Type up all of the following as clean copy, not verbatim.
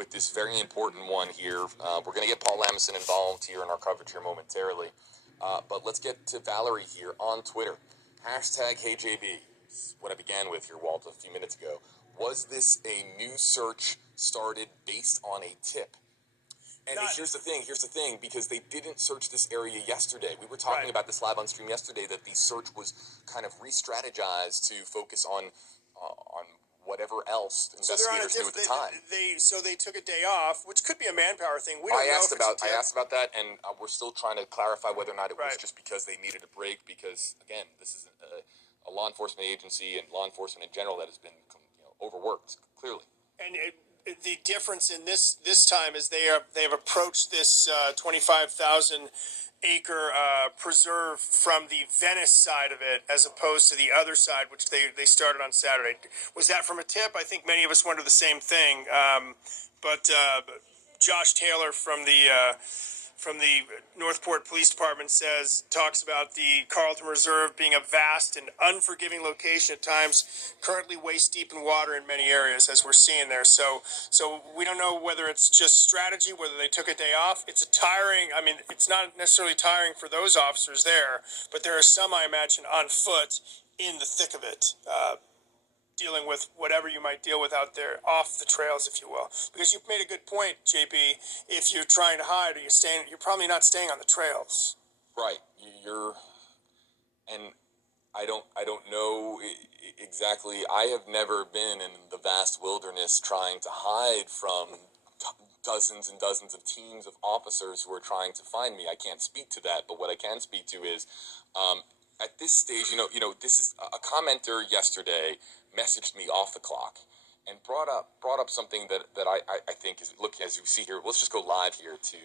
with this very important one here. We're going to get Paul Lamison involved here in our coverage here momentarily. But let's get to Valerie here on Twitter. Hashtag HeyJB. What I began with here, Walt, a few minutes ago. Was this a new search started based on a tip? And here's the thing, because they didn't search this area yesterday. We were talking about this live on stream yesterday, that the search was kind of re-strategized to focus on whatever else investigators knew at the time. So they took a day off, which could be a manpower thing. I asked about that, and we're still trying to clarify whether or not it was just because they needed a break. Because again, this is a law enforcement agency and law enforcement in general that has been overworked, clearly. And the difference in this time is they've approached this 25,000 acre preserve from the Venice side of it, as opposed to the other side, which they started on Saturday. Was that from a tip? I think many of us wonder the same thing. But Josh Taylor from the Northport Police Department talks about the Carlton Reserve being a vast and unforgiving location at times, currently waist deep in water in many areas, as we're seeing there. So we don't know whether it's just strategy, whether they took a day off. It's it's not necessarily tiring for those officers there, but there are some, I imagine, on foot in the thick of it, dealing with whatever you might deal with out there, off the trails, if you will. Because you've made a good point, JP. If you're trying to hide, you're probably not staying on the trails. Right. And I don't know exactly. I have never been in the vast wilderness trying to hide from dozens and dozens of teams of officers who are trying to find me. I can't speak to that, but what I can speak to is, at this stage, this is a commenter yesterday messaged me off the clock and brought up something that I think is, look, as you see here, let's just go live here to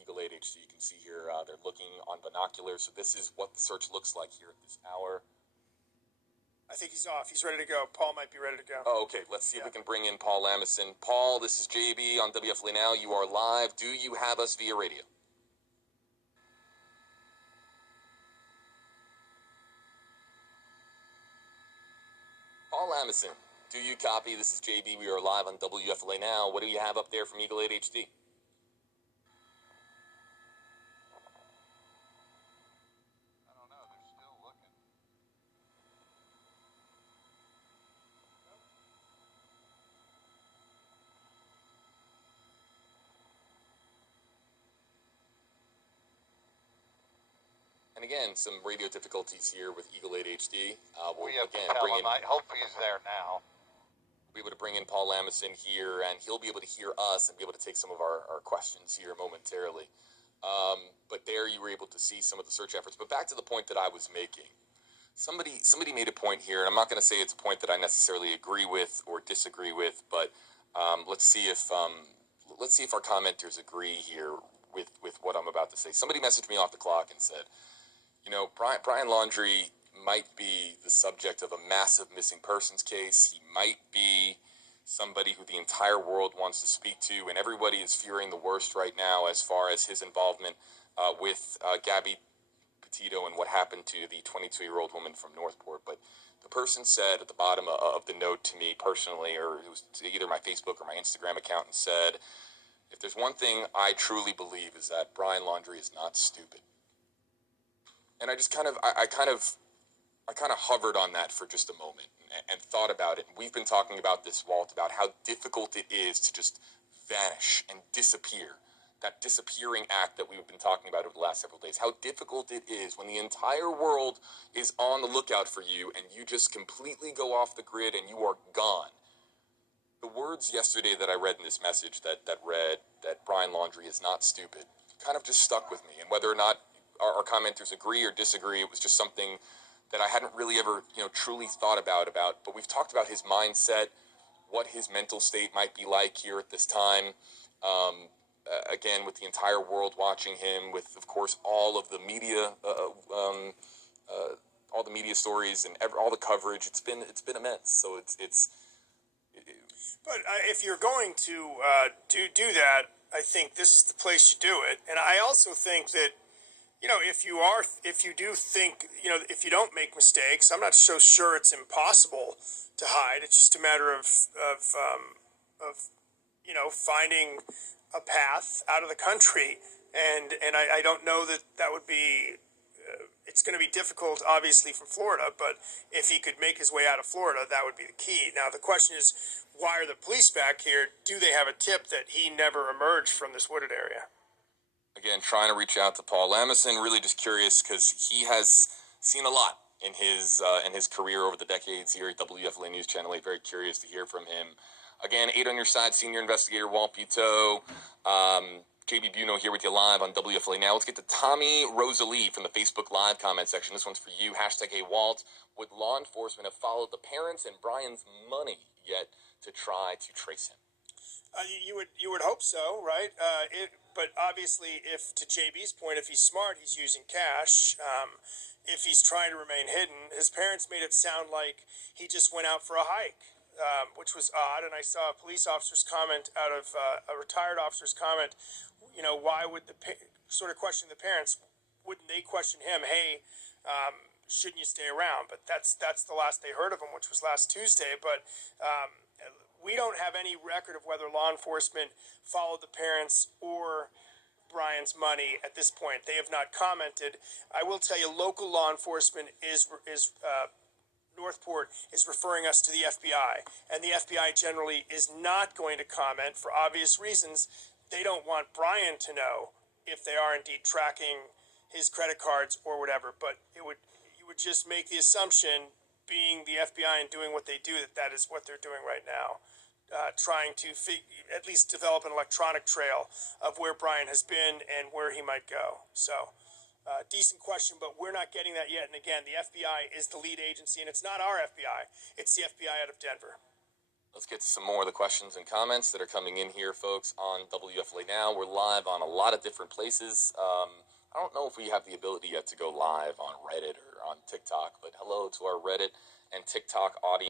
Eagle 8 HD. You can see here they're looking on binoculars. So this is what the search looks like here at this hour. I think he's off. He's ready to go. Paul might be ready to go. Oh, okay. Let's see if we can bring in Paul Lamison. Paul, this is JB on WFLA Now. You are live. Do you have us via radio? Paul Lamison, do you copy? This is JB. We are live on WFLA Now. What do you have up there from Eagle 8 HD? I don't know. They're still looking. And again, some radio difficulties here with Eagle 8 HD. We have again bring in. Hopefully he's there now. We'll be able to bring in Paul Lamison here, and he'll be able to hear us and be able to take some of our questions here momentarily. But there you were able to see some of the search efforts. But back to the point that I was making. Somebody made a point here, and I'm not going to say it's a point that I necessarily agree with or disagree with, but let's see if our commenters agree here with what I'm about to say. Somebody messaged me off the clock and said, Brian Laundrie might be the subject of a massive missing persons case. He might be somebody who the entire world wants to speak to, and everybody is fearing the worst right now as far as his involvement with Gabby Petito and what happened to the 22-year-old woman from Northport. But the person said at the bottom of the note to me personally, or it was to either my Facebook or my Instagram account, and said, if there's one thing I truly believe is that Brian Laundrie is not stupid. And I just kind of hovered on that for just a moment and thought about it. We've been talking about this, Walt, about how difficult it is to just vanish and disappear. That disappearing act that we've been talking about over the last several days. How difficult it is when the entire world is on the lookout for you and you just completely go off the grid and you are gone. The words yesterday that I read in this message that read that Brian Laundrie is not stupid kind of just stuck with me. And whether or not our commenters agree or disagree, it was just something that I hadn't really ever, truly thought about. But we've talked about his mindset, what his mental state might be like here at this time. Again, with the entire world watching him, with, of course, all of the media, all the media stories and all the coverage. It's been immense. So it's. But if you're going to do that, I think this is the place you do it. And I also think that, if you do think, if you don't make mistakes, I'm not so sure it's impossible to hide. It's just a matter of finding a path out of the country. And I don't know that would be. It's going to be difficult, obviously, from Florida. But if he could make his way out of Florida, that would be the key. Now the question is, why are the police back here? Do they have a tip that he never emerged from this wooded area? Again, trying to reach out to Paul Lamison. Really, just curious because he has seen a lot in his career over the decades here at WFLA News Channel 8. Very curious to hear from him. Again, 8 on your side, senior investigator Walt Buteau. JB Buno here with you live on WFLA Now. Let's get to Tommy Rosalie from the Facebook Live comment section. This one's for you. Hashtag Hey Walt. Would law enforcement have followed the parents and Brian's money yet to try to trace him? You would hope so, right? But obviously, to JB's point, if he's smart, he's using cash. If he's trying to remain hidden, his parents made it sound like he just went out for a hike, which was odd. And I saw a police officer's comment out of a retired officer's comment. Why would sort of question the parents? Wouldn't they question him? Hey, shouldn't you stay around? But that's the last they heard of him, which was last Tuesday. But we don't have any record of whether law enforcement followed the parents or Brian's money at this point. They have not commented. I will tell you, local law enforcement is Northport is referring us to the FBI, and the FBI generally is not going to comment for obvious reasons. They don't want Brian to know if they are indeed tracking his credit cards or whatever. But you would just make the assumption, being the FBI and doing what they do, that is what they're doing right now. Trying to at least develop an electronic trail of where Brian has been and where he might go. So, decent question, but we're not getting that yet. And again, the FBI is the lead agency, and it's not our FBI. It's the FBI out of Denver. Let's get to some more of the questions and comments that are coming in here, folks, on WFLA Now. We're live on a lot of different places. I don't know if we have the ability yet to go live on Reddit or on TikTok, but hello to our Reddit and TikTok audience.